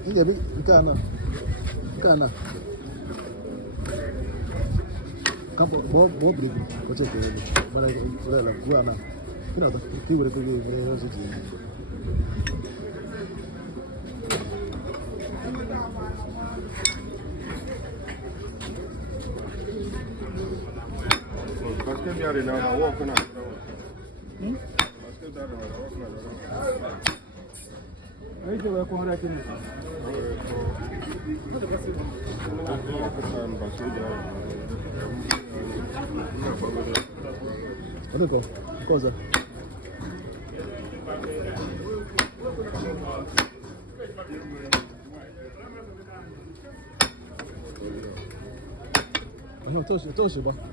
Ini jadi ikan Campo, vos brigo, coche que van a ir la guana. Mira, figure que no sé si. Basket yard now, I walk on. Basket yard now, I walk on. Aí que vai correr aqui nisso. Olha qual coisa. Não, tô ba.